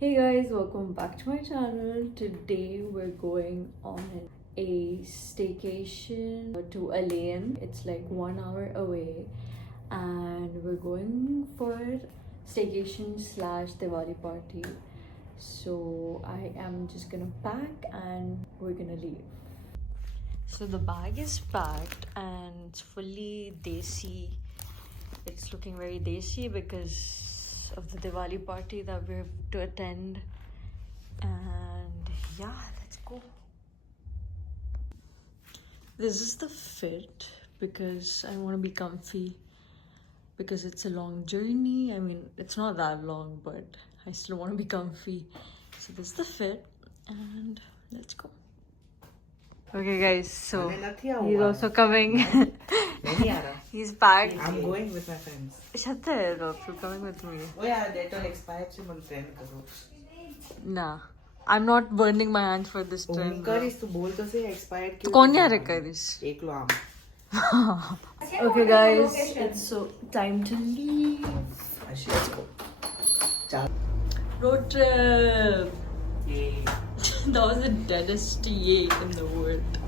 Hey guys, welcome back to my channel. Today we're going on a staycation to Alain. It's like 1 hour away, and we're going for staycation slash Diwali party. So I am just gonna pack and we're gonna leave. So the bag is packed and it's fully desi. It's looking very desi because of the Diwali party that we have to attend. And yeah, let's go. This is the fit because I want to be comfy because it's a long journey. I mean, it's not that long, but I still want to be comfy. So this is the fit and let's go. Okay guys, so he's also coming. He's packed. I'm going with my friends. Shut the hell up, you're coming with me. Oh yeah, Dettol expired से मन train करो. Nah, I'm not burning my hands for this trend. करिस तो बोल तो से expired तो क्यों? कौन जा रहा करिस? एक लो आम. Okay guys, it's so time to leave. Let's go. Road trip. Yay. That was the deadest yay in the world.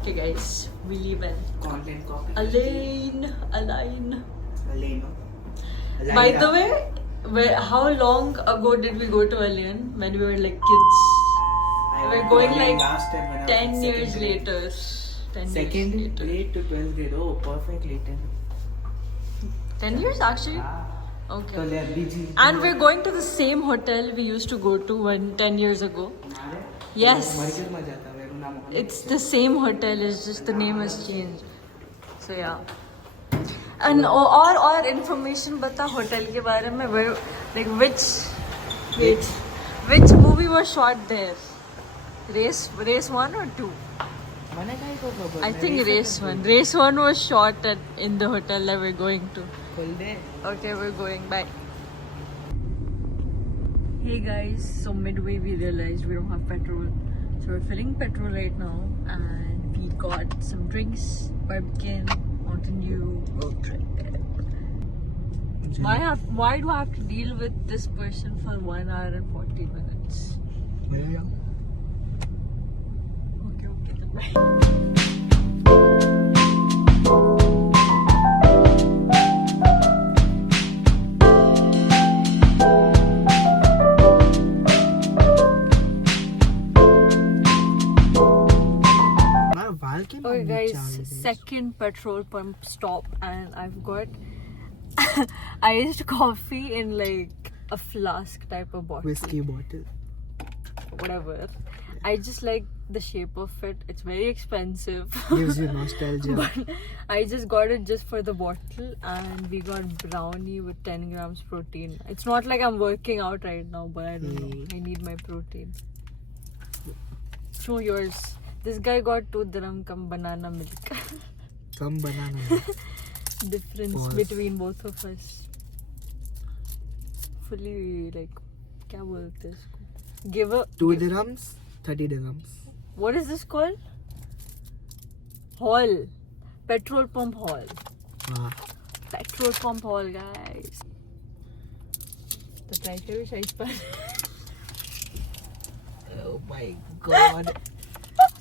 Okay guys, we leave in Content copy. Alain. Alain. By the way, how long ago did we go to Alain when we were like kids? We're going like last time when I was 10 in years second grade. later. 10 years Second later. grade to 12th grade. Oh, perfectly 10. 10 years actually? Ah. Okay. तो ले बीजी. And we're going to the same hotel we used to go to 10 years ago. Yes. Market में जाता है ना Mohan. It's the same hotel, it's just the name has changed. So yeah. And और information बता hotel के बारे में. Where, like which movie was shot there? Race 1 or 2? मैंने कहीं को खबर. I think race 1. Race 1 was shot in the hotel that we're going to. खोल दे. Okay, we're going. Bye. Hey guys, so midway we realized we don't have petrol. So we're filling petrol right now and we got some drinks, Barbican, Mountain Dew, road trip. Why do I have to deal with this person for 1 hour and 40 minutes? Okay, then bye. Okay guys, second petrol pump stop and I've got iced coffee in like a flask type of bottle. Whiskey bottle. Whatever. I just like the shape of it. It's very expensive. Gives you nostalgia. But I just got it just for the bottle and we got brownie with 10 grams protein. It's not like I'm working out right now, but I don't know. I need my protein. Show yours. This guy got 2 dirham kam banana milk. Come banana milk. Difference Pause. between both of us. Fully like, क्या बोलते हैं इसको? Give a 2 dirhams, 30 dirhams. What is this called? Hall. Petrol pump hall. Ah. Petrol pump hall, guys. The try karo size par. Oh my god.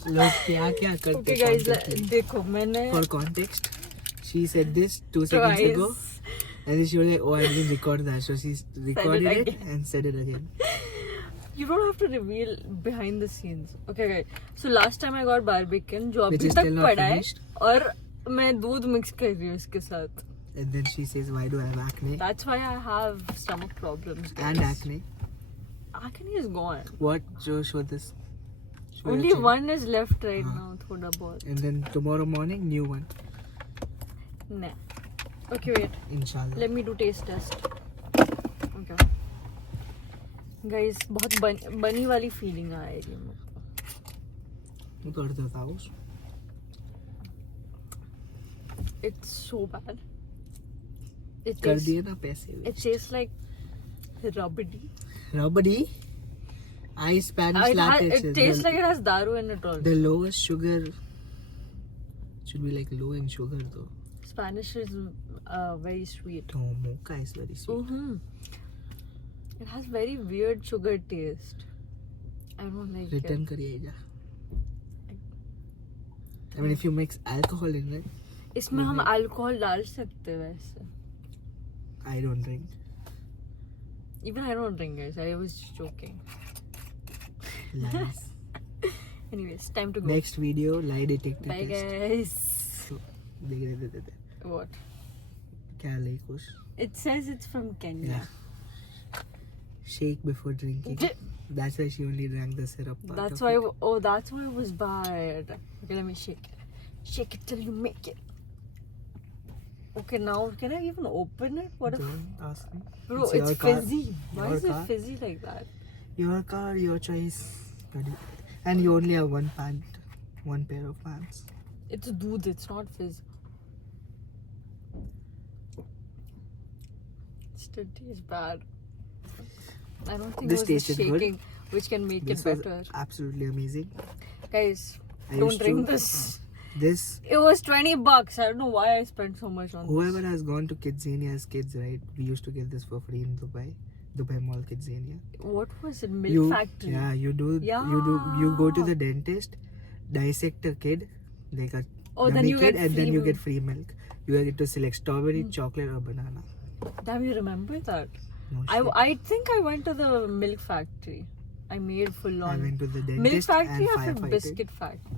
लोग क्या क्या करते Okay guys, content में. देखो मैंने For context, she said this 2 seconds ago, and then she was like, "Oh, I didn't record that," so she recorded it again. and said it again. You don't have to reveal behind the scenes. Okay guys, so last time I got barbican जो Which अभी is तक still not पड़ा है finished. और मैं दूध mix कर रही हूँ इसके साथ. And then she says, "Why do I have acne?" That's why I have stomach problems. Guys. And acne. Acne is gone. What? Show this. Show Only your chin. one is left right now. थोड़ा बहुत. And then tomorrow morning, new one. Nah. Okay, wait. Inshallah. Let me do taste test. Okay. Guys, बहुत बनी वाली feeling आ रही है मुझको. कर देता हूँ. It's so bad. It कर tastes, दिए ना पैसे. it tastes like rubbery. Rubbery. I Spanish latte. It tastes like it has daru in it all. The lowest sugar should be like low in sugar though. Spanish is very sweet. No, mocha is very sweet. It has very weird sugar taste. I don't like Return it. करिएगा. I mean, if you mix alcohol in it. इसमें हम alcohol डाल सकते हैं वैसे. I don't drink. Even I don't drink, guys. I was just joking. Lies. Anyways, time to go. Next video, lie detector Bye, test. guys. So, What? क्या लाई कुछ? It says it's from Kenya. Yeah. Shake before drinking. That's why she only drank the syrup part. That's of why. it. Oh, that's why it was bad. Okay, let me shake it. Shake it till you make it. Okay, now can I even open it? What if? Don't ask me. Bro, It's your it's car. fizzy. Why Your is it car. fizzy like that? Your car, your choice. And you only have one pair of pants. It's doodh. It's not fizz. Still tastes bad. I don't think This it was the tasted good. shaking which can make This it was better. absolutely amazing. Guys, I don't used drink to- this. This, It was $20. I don't know why I spent so much on whoever has gone to Kidzania as kids, right? We used to get this for free in Dubai. Dubai Mall Kidzania. this. What was it? Milk Factory. Yeah, you do. Yeah. You go to the dentist, dissect a kid, like a Oh, then dummy you kid, get and then free you milk. get free milk. You get to select strawberry, chocolate, or banana. Damn, you remember that? No shit. I think I went to the Milk Factory. I made full I on. went to the Milk dentist Factory and or firefighted. Biscuit Factory?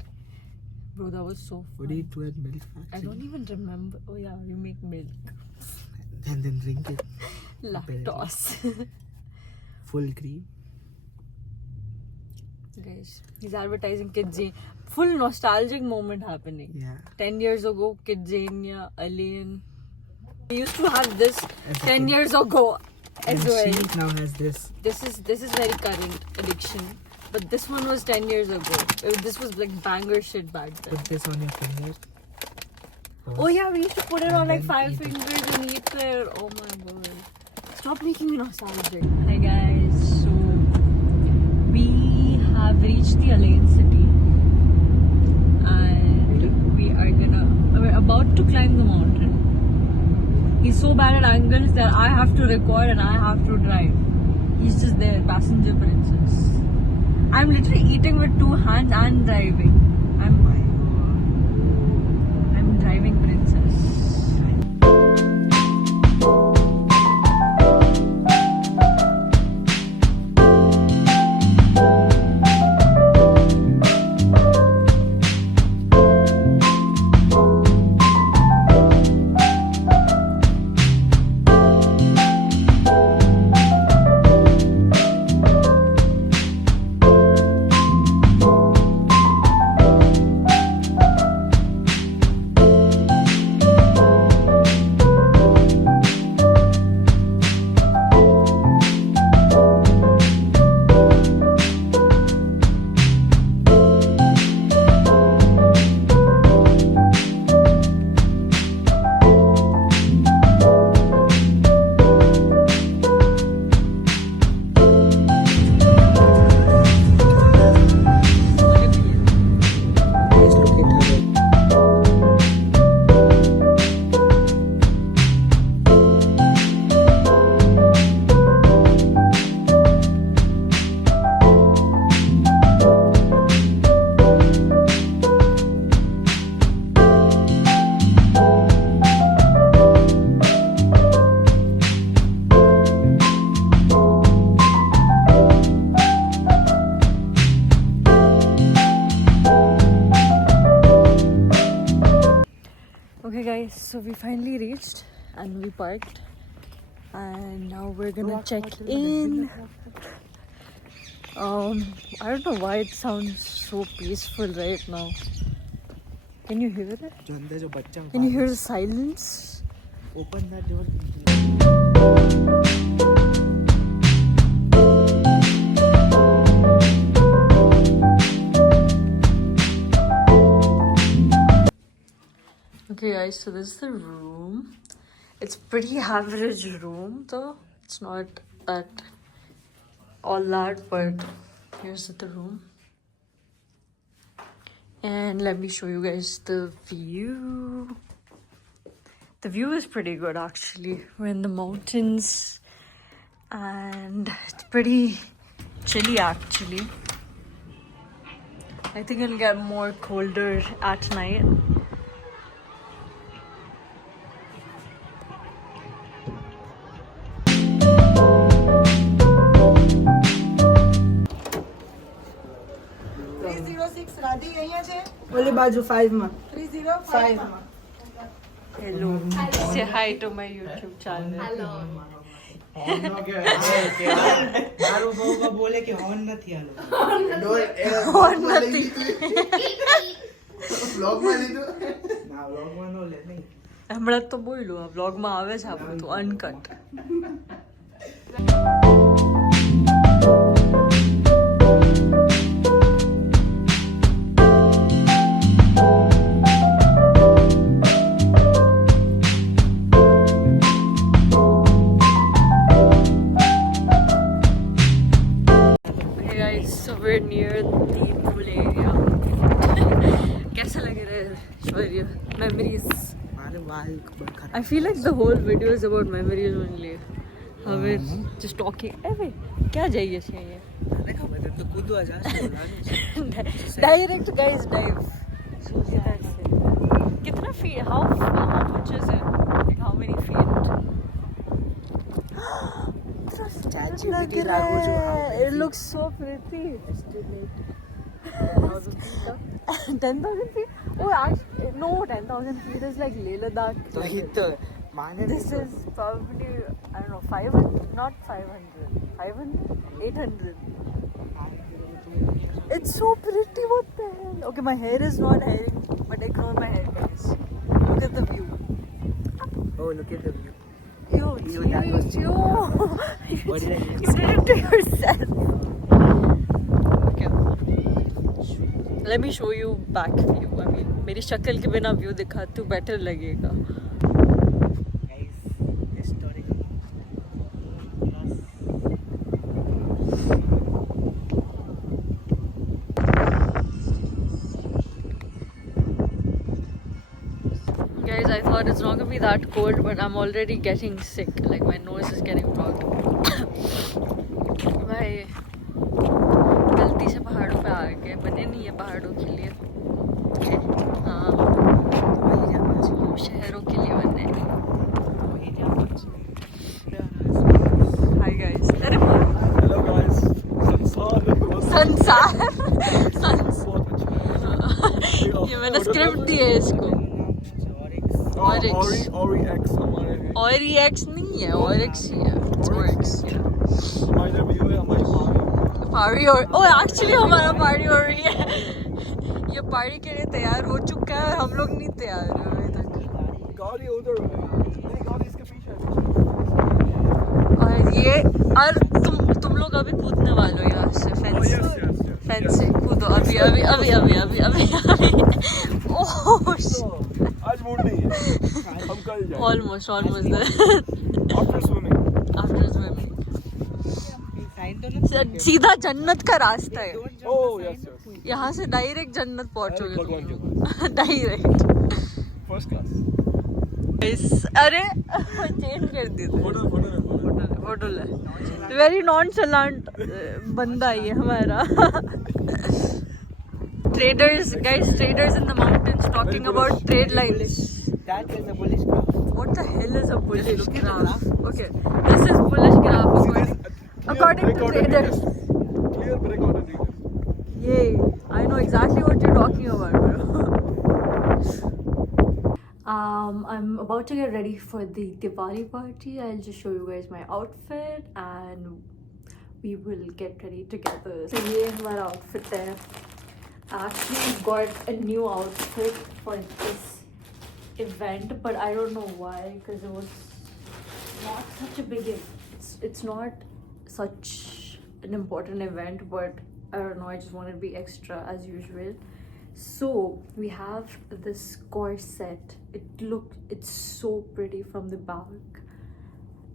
Bro, that was so What do you fun. do at Milk I Factory? don't even remember. Oh yeah, you make milk. And then drink it. Lactose. Full cream. Guys, he's advertising Kidzania. Full nostalgic moment happening. Yeah. 10 years ago, Kidzania, Alien. We used to have this As a 10 kid. years ago as And well. she now has this. This is very current addiction. But this one was 10 years ago. This was like banger shit back then. Put this on your finger. Oh yeah, we used to put it And on like then 5 eat it. fingers and eat it. Oh my god. Stop making me nostalgic. Hey guys, so we have reached the Alain city and we're about to climb the mountain. He's so bad at angles that I have to record and I have to drive. He's just there, passenger princess. I'm literally eating with 2 hands and driving. I'm driving princess. Just look at her. Okay guys, so we finally reached and we parked and now we're gonna check in. I don't know why it sounds so peaceful right now. Can you hear it? जो अंदर जो बच्चा Can you hear the silence? Open that door. Okay guys, so this is the room. It's pretty average room though. It's not that all that, but here's the room. And let me show you guys the view. The view is pretty good actually. We're in the mountains and it's pretty chilly actually. I think it'll get more colder at night. ઓલી બાજુ 5 માં Hello. Say hi to my YouTube channel. Hello. મારું બહુ બોલે કે horn નથી આલો Horn નથી. Vlog માં લીધું ના વ્લોગ માં નો લે નહીં હમણાં તો બોલ્યું આ વ્લોગમાં આવે છે આપણું તો uncut. Okay guys, so we're near the pool area. कैसा लग रहा है शौर्य? Memories. મારે વાલ ખબર I feel like the whole video is about memories only. How we're just talking. Hey, wait, क्या चाहिए चाहिए? મને ખબર છે તો કૂદવા જા Direct guys dive. That's it. कितना feet? How much is it? Like how many feet? ChatGPT लागू जो It looks so pretty. 10,000 feet? Oh, actually, no, 10,000 feet is like Leh Ladakh. તો ઈ તો માને This is probably, I don't know, 500? Not 500. 500? 800. It's so pretty, what the hell? Okay, my hair is not hairing, but I grow my hair, guys. Look at the view. oh look at the view Yo, Yo, that was- jeez, yo. What did I You did it to yourself. Okay. Let me show you back view. I mean, मेरी शक्ल के बिना view दिखाती हूँ better लगेगा. guys historical Guys, I thought it's not gonna be that cold, but I'm already getting sick. Like my nose is getting blocked. भाई गलती से पहाड़ों पे आ गए, बने नहीं है पहाड़ों के लिए. हाँ, शहरों के लिए बने. Hi guys. अरे Hello guys. संसार. ये ये मैंने स्क्रिप्ट दी है इसको. Oryx. Ori X हमारे हैं. Oryx नहीं है, Oryx ही है. It's Oryx. हमारे व्यू है हमारी पार्टी और ओ एक्चुअली हमारा पार्टी हो रही है. ये पार्टी के लिए तैयार हो चुका है और हम लोग नहीं तैयार हैं अभी तक. गाड़ी उधर है. नहीं गाड़ी इसके पीछे है. और ये और तुम लोग अभी कूदने वाले हो यहाँ से फेंस फेंस से कूदो अभी अभी अभी अभी अभी अभी अभी. ओह आज मूड नहीं है. हम कल जाएंगे. Almost almost After swimming. After swimming. साइन तो नहीं सीधा जन्नत का रास्ता है. Oh yes yes. यहाँ से डायरेक्ट जन्नत पहुँचोगे भगवान के तुम. डायरेक्ट. First class. अरे चेंज कर दी थी. Photo. होटल है. वेरी नॉनचलांट बंदा ही है हमारा. Traders, guys, traders in the mountains talking about trade lines. that is a bullish graph What the hell is a bullish graph? Okay, this is bullish graph according to traders. Clear break on the details. Yay, I know exactly what you're talking about, bro. I'm about to get ready for the Diwali party. I'll just show you guys my outfit and we will get ready together. So ये हमारा outfit है. I actually got a new outfit for this event, but I don't know why, because it was not such a big it's not such an important event, but I don't know, I just wanted to be extra as usual. So we have this corset. It's so pretty from the back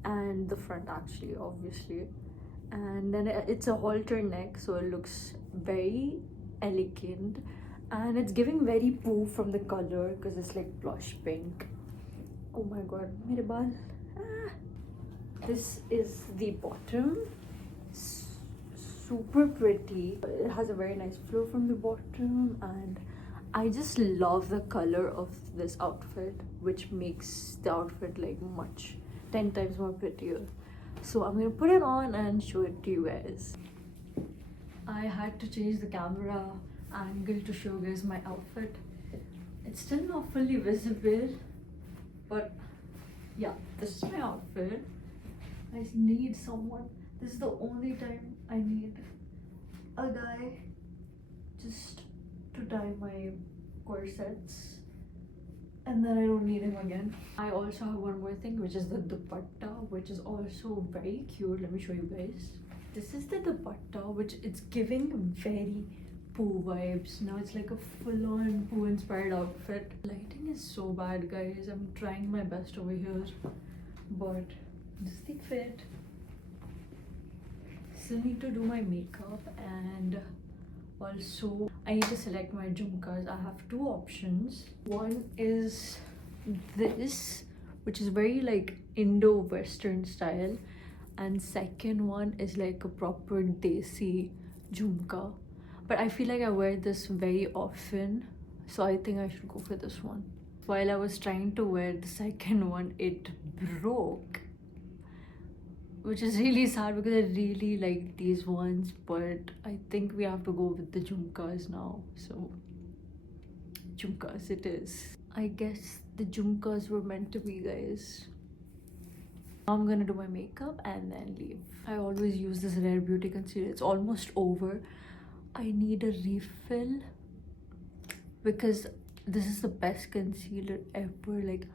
and the front actually, obviously, and then it's a halter neck, so it looks very elegant, and it's giving very poo from the color because it's like blush pink. Oh my god, mere baal. This is the bottom. Super pretty. It has a very nice flow from the bottom, and I just love the color of this outfit, which makes the outfit like 10 times more prettier. So I'm gonna put it on and show it to you guys. I had to change the camera angle to show you guys my outfit. It's still not fully visible, but yeah, this is my outfit. I just need someone. This is the only time I need a guy just to tie my corsets, and then I don't need him again. I also have one more thing, which is the dupatta, which is also very cute. Let me show you guys. This is the dupatta, which it's giving very Pooh vibes. Now it's like a full-on Pooh inspired outfit. Lighting is so bad, guys. I'm trying my best over here, but this is the fit. Still need to do my makeup, and also I need to select my jhumkas. I have two options. One is this, which is very like Indo-Western style, and second one is like a proper desi jhumka, but I feel like I wear this very often, so I think I should go for this one. While I was trying to wear the second one, it broke, which is really sad because I really like these ones, but I think we have to go with the jhumkas now. So jhumkas it is. I guess the jhumkas were meant to be, guys. Now I'm gonna do my makeup and then leave. I always use this Rare Beauty concealer. It's almost over. I need a refill because this is the best concealer ever. Like,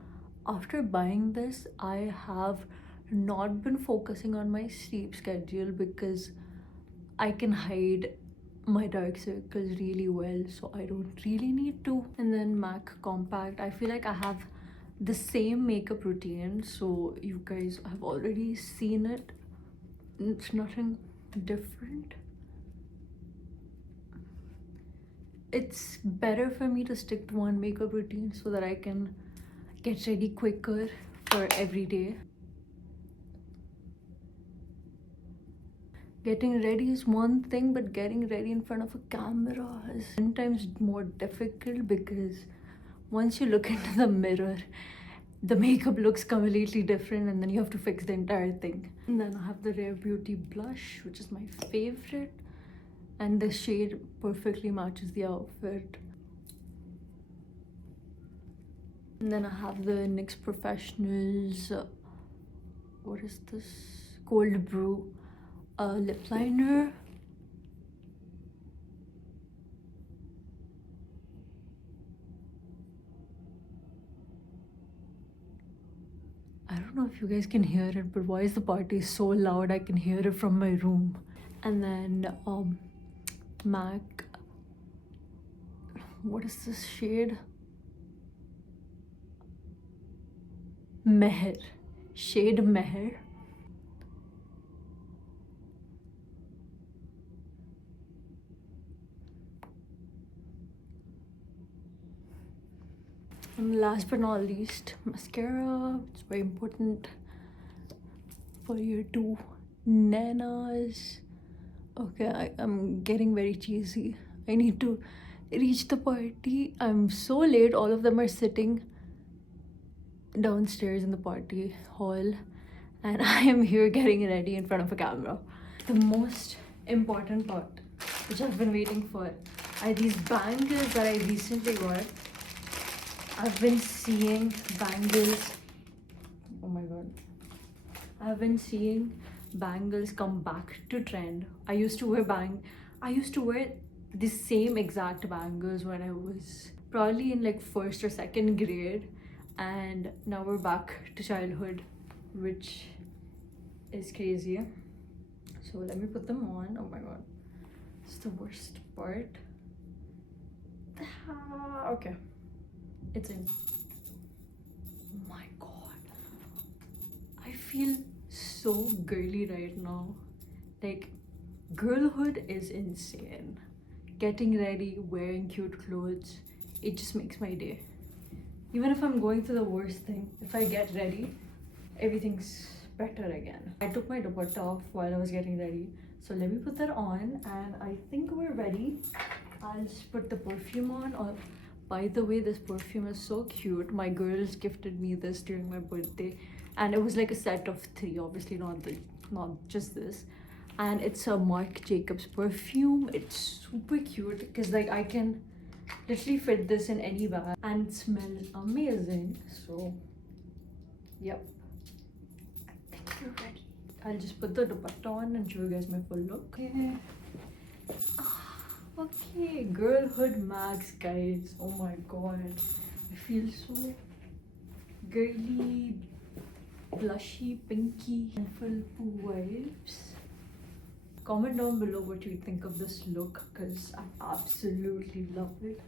after buying this, I have not been focusing on my sleep schedule because I can hide my dark circles really well, so I don't really need to. And then MAC Compact. I feel like I have the same makeup routine, so you guys have already seen it. It's nothing different. It's better for me to stick to one makeup routine so that I can get ready quicker for every day. Getting ready is one thing, but getting ready in front of a camera is 10 times more difficult because once you look into the mirror, the makeup looks completely different, and then you have to fix the entire thing. And then I have the Rare Beauty blush, which is my favorite, and the shade perfectly matches the outfit. And then I have the NYX Professionals, what is this? Cold Brew lip liner. I don't know if you guys can hear it, but why is the party so loud? I can hear it from my room. And then MAC, what is this shade? Meher, shade Meher. And last but not least, mascara. It's very important for your two nanas. Okay, I'm getting very cheesy. I need to reach the party. I'm so late. All of them are sitting downstairs in the party hall, and I am here getting ready in front of a camera. The most important part, which I've been waiting for, are these bangles that I recently got. I've been seeing bangles. Oh my god. I've been seeing bangles come back to trend. I used to wear the same exact bangles when I was probably in like 1st or 2nd grade, and now we're back to childhood, which is crazy. So let me put them on. Oh my god, it's the worst part. Okay, it's in. Oh my god, I feel so girly right now. Like, girlhood is insane. Getting ready, wearing cute clothes, it just makes my day. Even if I'm going through the worst thing, if I get ready, everything's better again. I took my dupatta off while I was getting ready. So let me put that on and I think we're ready. I'll just put the perfume on. Or, by the way, this perfume is so cute. My girls gifted me this during my birthday. And it was like a set of 3, obviously not just this. And it's a Marc Jacobs perfume. It's super cute because like I can literally fit this in any bag and it smells amazing. So yep, I think we're ready. I'll just put the dupatta on and show you guys my full look. Okay, girlhood max, guys. Oh my god, I feel so girly, blushy, pinky, and full poo vibes. Comment down below what you think of this look because I absolutely love it.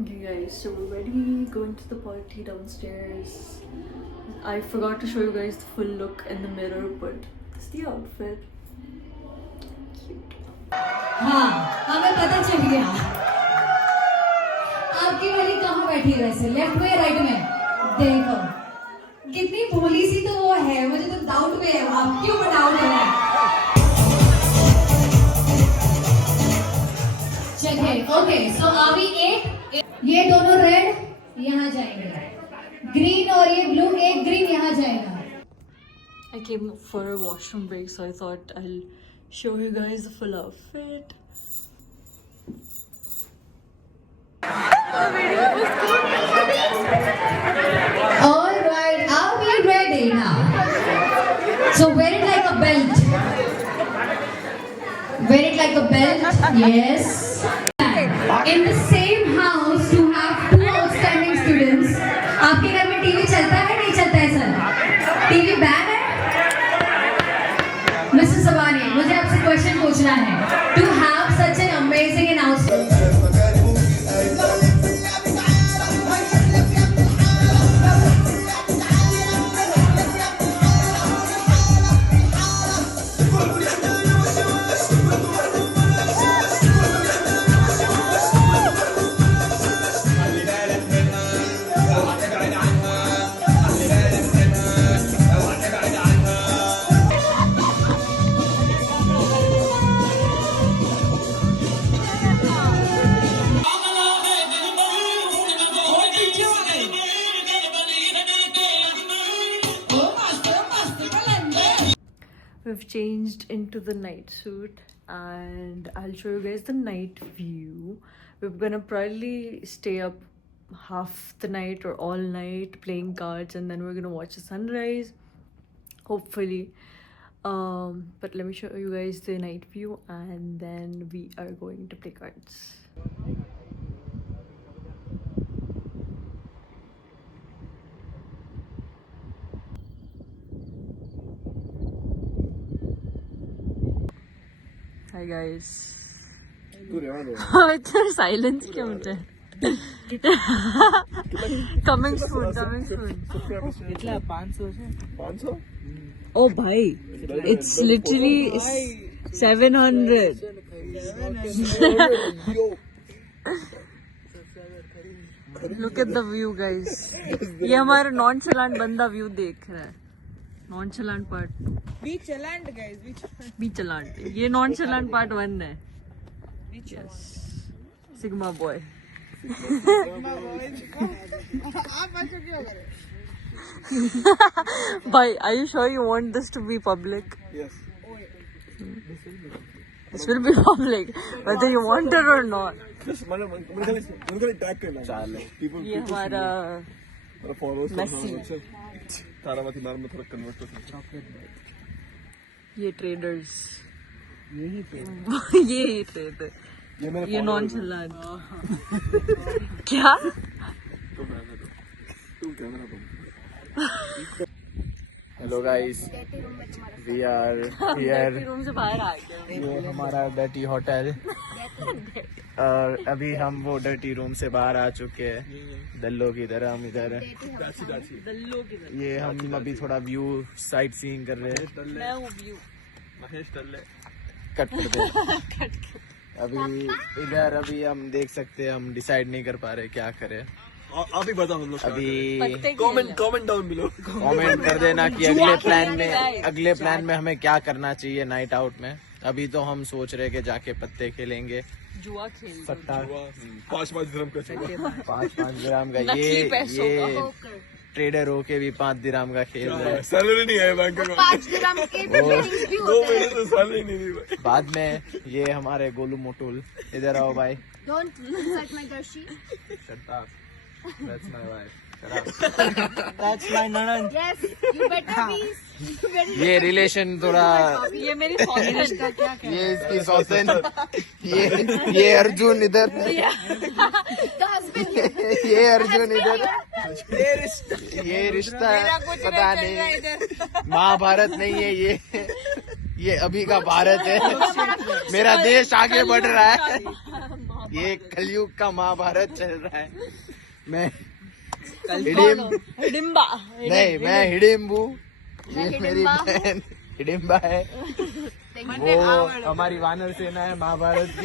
Okay guys, so we're ready, going to the party downstairs. I forgot to show you guys the full look in the mirror, but it's the outfit. Cute. हाँ, हमें पता चल गया आपकी वाली कहाँ बैठी है वैसे, लेफ्ट में राइट में? देखो कितनी भोली सी तो वो है, मुझे तो डाउट में है, आप क्यों डाउट हो रहा है? चलिए, ओके, सो अभी एक ये दोनों रेड यहाँ जाएंगे, ग्रीन और ये ब्लू, एक ग्रीन यहाँ जाएगा. I came for a washroom break, so I thought I'll show you guys the full outfit. Alright, are we ready now? So wear it like a belt. Wear it like a belt, yes. In the same house you have 2 outstanding students. आपके घर में TV चलता है नहीं चलता है sir? TV ban है? Mister सवानी, मुझे आपसे क्वेश्चन पूछना है. To have such an amazing and outstanding We've changed into the night suit and I'll show you guys the night view. We're gonna probably stay up half the night or all night playing cards and then we're gonna watch the sunrise, hopefully. But let me show you guys the night view and then we are going to play cards. Hi guys. इतना silence क्यों होता है? Coming soon. कितना 500 से 500? Oh भाई, it's literally 700. Look at the view guys. ये हमारा नॉनचलांट बंदा व्यू देख रहा है. नॉनचलांट पार्ट 2. बी चलांट. ये नॉनचलांट पार्ट 1 है. Yes. Sigma boy. Bhai, are you sure you want this to be public? Yes. This will be public, whether you want it or not. Just मैंने tag करना है. People. ये हमारा followers. Messi. तारामती नाम में थोड़ा कन्वर्ट कर सकते. ये ट्रेडर्स. यही पे ये ट्रेडर. ये नॉन चलान. क्या? Hello guys, we are here. Room से बाहर आ गए. ये हमारा डर्टी होटल और अभी हम वो डर्टी रूम से बाहर आ चुके हैं. दल्लो की तरह हम इधर ये हम अभी थोड़ा व्यू साइट सीइंग कर रहे हैं. मैं हूँ व्यू. महेश टल्ले. कट कर दे. अभी इधर अभी हम देख सकते हैं, हम डिसाइड नहीं कर पा रहे क्या करें. आप ही बताओ हम लोग अभी कमेंट डाउन बिलो। कमेंट कर देना कि अगले प्लान में हमें क्या करना चाहिए नाइट आउट में। अभी तो हम सोच रहे कि जाके पत्ते खेलेंगे, जुआ खेल सट्टा 5-5 दिरहम का चुका। 5-5 दिरहम का ये ट्रेडर होके भी 5 दिरहम का खेल रहा है। सैलरी नहीं है बैंक में, 5 दिरहम के भी meetings भी 2 होते महीने हैं। से सैलरी नहीं दी भाई। बाद में ये हमारे गोलू मोटुल, इधर आओ भाई। Don't insult my Darshi. Shut up. That's my wife. That's my nanan. Yes, you better be. ये रिलेशन थोड़ा, ये मेरी सौतेन का क्या ये इसकी सौतेन, ये अर्जुन इधर, The husband here. ये अर्जुन इधर, ये रिश्ता पता नहीं, महाभारत नहीं है ये अभी का भारत है। मेरा देश आगे बढ़ रहा है, ये कलयुग का महाभारत चल रहा है। मैं हिडिम्बा नहीं, मैं हिडिम्बू, ये मेरी बहन हिडिम्बा है, वो हमारी वानर सेना है महाभारत की।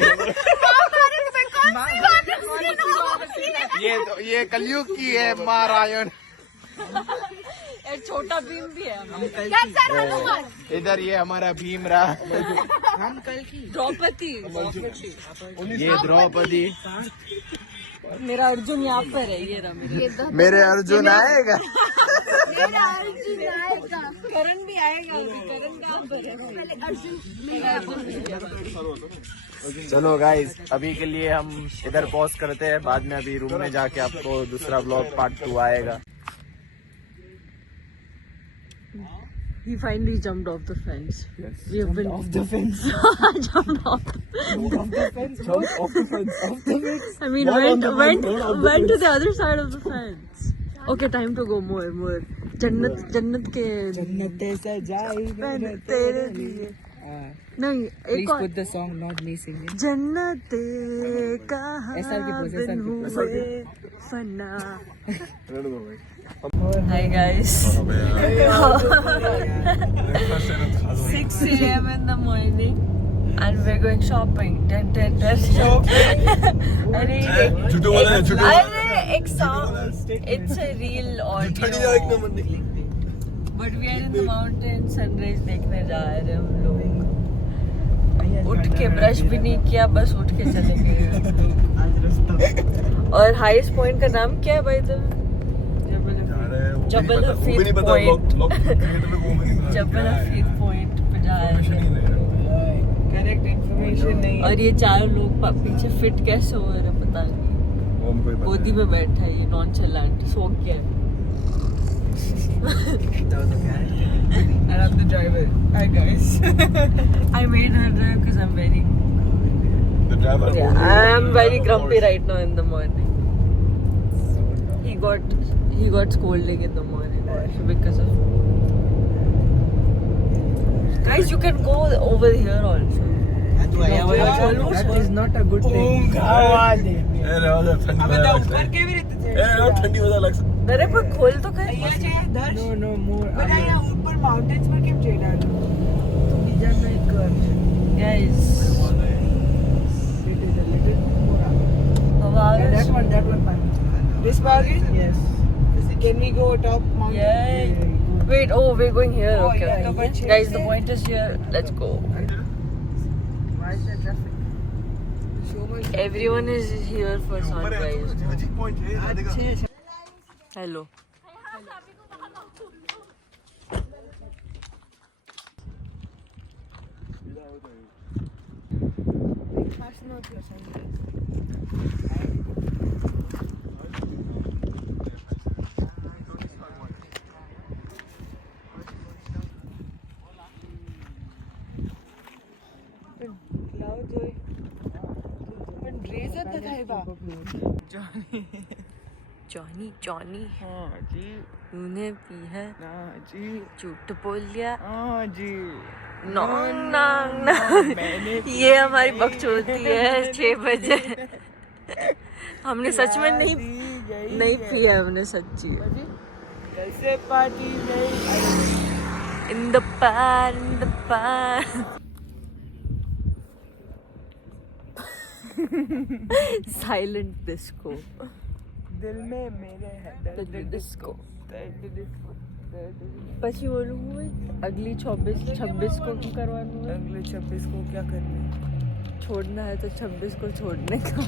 ये कलयुग की है महारायण। एक छोटा भीम भी है इधर ये हमारा भीम रहा, हम कल की द्रौपदी। ये द्रौपदी, मेरा अर्जुन यहाँ पर है, ये रहा मेरे अर्जुन आएगा। मेरा अर्जुन आएगा। करण भी आएगा अभी, करण कहाँ पर है? पहले अर्जुन मेरा चलो गाइस, अभी के लिए हम इधर पॉज करते हैं, बाद में अभी रूम में जाके आपको दूसरा ब्लॉग पार्ट 2 आएगा। He finally jumped off the fence. Yes. We have been off the fence. Jumped off the fence. Jump off the fence. I mean, went to the other side of the fence. Okay, time to go more. जन्नत के जन्नते से जाएंगे तेरे लिए। नहीं, एक और put the song, not me singing. जन्नते कहाँ बिन हुए फना। Hi guys. 6 a.m. in the morning and we're going shopping. अरे झूठो वाला है, झूठो वाला अरे एक song. It's a real ठंडी जगह audio. एक नंबर निकली। But we are in the mountains. Sunrise देखने जा रहे हैं हम लोग। उठ के ब्रश भी नहीं किया, बस उठ के चले गए। और हाईएस्ट पॉइंट का नाम क्या है भाई? जबल हफीज पॉइंट। जबल हफीज पॉइंट पे जा रहे हैं। करेक्ट इन्फॉर्मेशन नहीं और ये चारों लोग पीछे फिट कैसे हो रहे हैं पता नहीं। गोदी में बैठा है ये नॉनचलेंट, सो गया है। and I'm the driver. Hi guys. I made her drive because I'm very The driver. yeah, I'm very grumpy right now in the morning. He got scolding in the morning also because of. Guys, you can go over here also. That is not a good thing. अरे वाला ठंडी वाला लगता है। के भी रहते थे। अरे ठंडी वाला लगता है। अरे पर खोल तो कर। No more. But I am ऊपर mountains पर केम जाएगा? तो बीजा नहीं कर। Guys, It is a little more. हवा That one fine. This bargain? Yes. Can we go top mountain? Yeah. Wait, oh, we're going here. Oh, Okay. yeah, but Guys, the point is here. Let's go. Why is there traffic? So much. Everyone is here for sunrise. अजीब point है, ये देखा। Hello. Johnny. हाँ जी। तूने P है, हाँ जी। झूठ बोल लिया। हाँ जी। ये हमारी बकचोदी है। 6 बजे हमने सच में नहीं पी है, हमने सच्ची। कैसे पार्टी नहीं? In the pan. Silent disco. दिल में मेरे है दर्द डिस्को પછી બોલું હું अगली 26 को क्यों करवाना है? अगले 26 को क्या करना है? छोड़ना है तो 26 को छोड़ने का।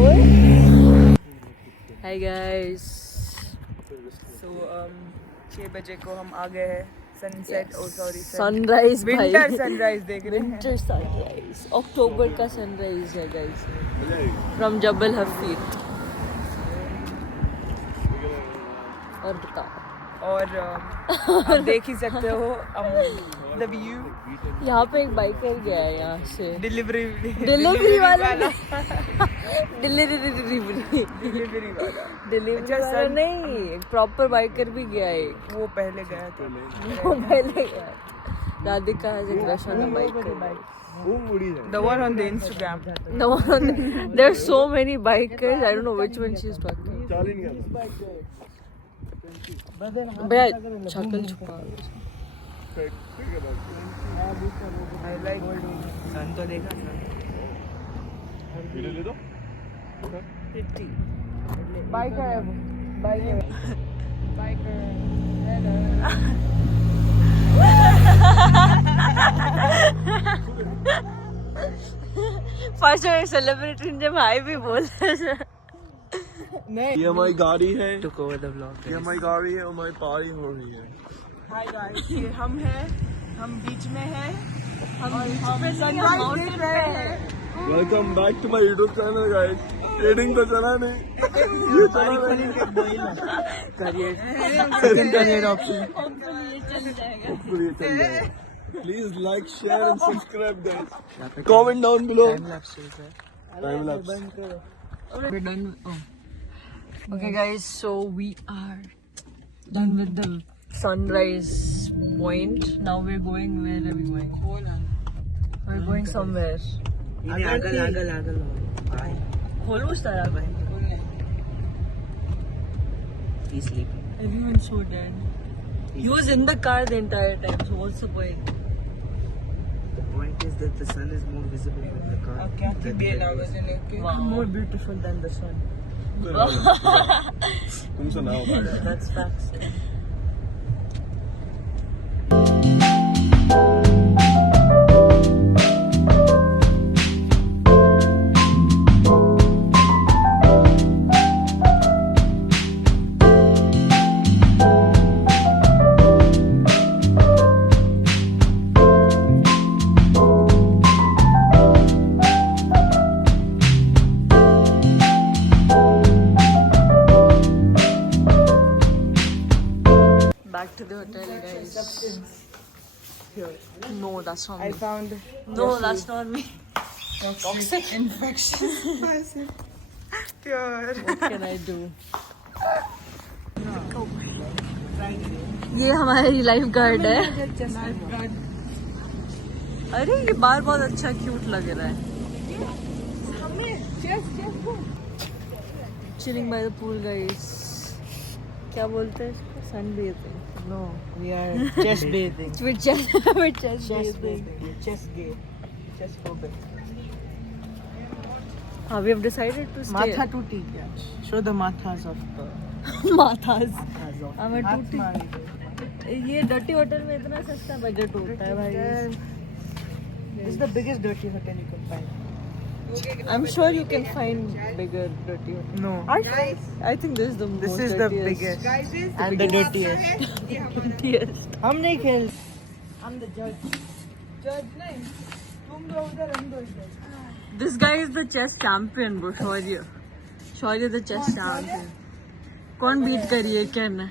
ओए हाय गाइस, सो 6 बजे को हम आ गए हैं सनसेट सनराइज भाई, विंटर सनराइज देख रहे हैं। विंटर सनराइज, अक्टूबर का सनराइज है गाइस फ्रॉम जबल हफीज। और बताओ, और आप देख ही सकते हो द व्यू। यहाँ पे एक बाइकर गया है यहाँ से, डिलीवरी वाला डिलीवरी अच्छा, वाला नहीं, एक प्रॉपर बाइकर भी गया है। वो पहले गया था। वो पहले गया। Radhika has a crush on a biker. The one on the Instagram. No, there are so many bikers. I don't know which one she's talking. भैया शक्ल छुपा। I like सन तो देखा ना। बाइकर है वो, बाइकर फर्स्ट में सेलिब्रिटी ने भाई भी बोल ये हमारी गाड़ी है, Took over the vlog. ये हमारी गाड़ी है, हमारी पार्टी हो रही है। Hi guys, ये हम हैं, हम बीच में हैं, हम sunrise देख रहे हैं। Welcome back to my YouTube channel guys. Trading तो चला नहीं, ये चला नहीं। Career option. ये चल जाएगा। Please like share and subscribe guys. Comment down below. Time lapse. We're done. Okay, guys. So we are done with the sunrise point. Now we're going. Where are we going? We're going somewhere. आगल। Almost there. He's sleeping. Everyone's so dead. He was in the car the entire time. So what's the point? The point is that the sun is more visible in the car. Wow. More beautiful than the sun. तुम सुनाओ। That's facts. Back to the hotel, guys. Here. No, that's not I me. found No, that's not me. toxic infection. Pure. What can I do? ये हमारी life guard है। अरे ये बार बहुत अच्छा cute लग रहा है। Chilling by the pool, guys. क्या बोलते हैं इसको? Sunbathing. No, we are chest bathing. We're chest Chest bathing. bathing. Chest gay. Chest phobic. We have decided to stay. Matha tuti kya? Show the mathas of the Mathas. mathas of. हमें हाथ टूटी। मार दो। ये dirty hotel में इतना सस्ता budget होता है भाई। This is the biggest dirty hotel you can find. I'm sure you can find bigger dirty hotel. No. I think this is the This most is the dirtiest. biggest and the dirtiest. Dirtiest. हम नहीं खेल. I'm the judge. Judge नहीं. तुम दो उधर हम दो इधर. This guy is the chess champion, bro. Shaurya. Shaurya the chess champion. कौन बीट करिए कहना?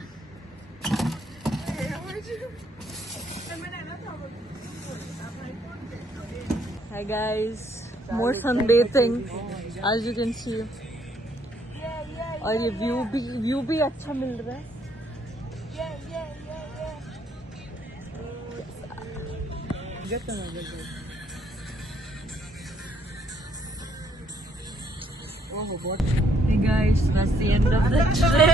Hi guys. More sunbathing, as you can see. और ये व्यू भी अच्छा मिल रहा है। Hey guys, that's the end of the trip.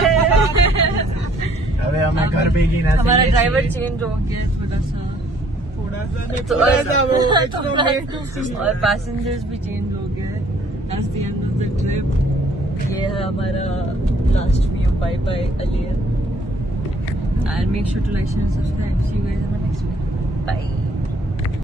अबे हमें घर भेगी ना। हमारा ड्राइवर चेंज हो गया थोड़ा सा और पैसेंजर्स भी चेंज हो गए। That's the end of the trip. ये है था हमारा लास्ट व्यू. बाय बाय अलियन, and make sure to like, share and subscribe. See you guys in the next video. Bye.